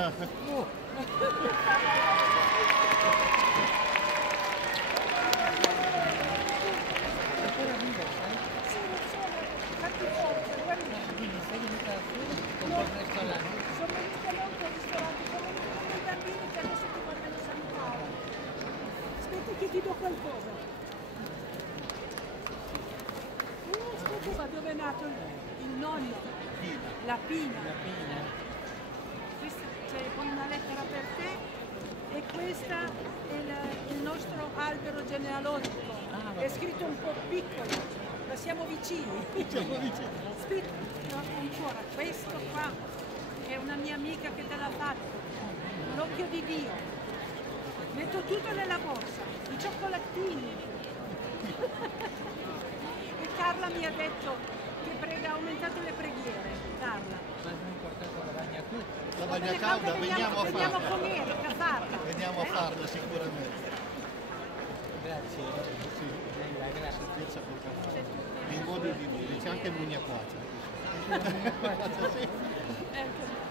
Aspetta che ti do qualcosa. Aspetta, dove è nato il nonno? La Pina. Questa c'è poi una lettera per te e questa è il nostro albero genealogico. È scritto un po' piccolo, ma siamo vicini. Aspetta, no, ancora, questo qua è una mia amica che te l'ha fatto. L'occhio di Dio. Metto tutto nella borsa, i cioccolatini. E Carla mi ha detto che ha aumentato le preghiere. Carla. Ma non portato la bagna qui? La bagna calda, veniamo a farla. Con Veniamo a farla sicuramente. Grazie. Sì. Grazie. Senza portare. In modo di dire, c'è anche Mugna Quacia. Ecco.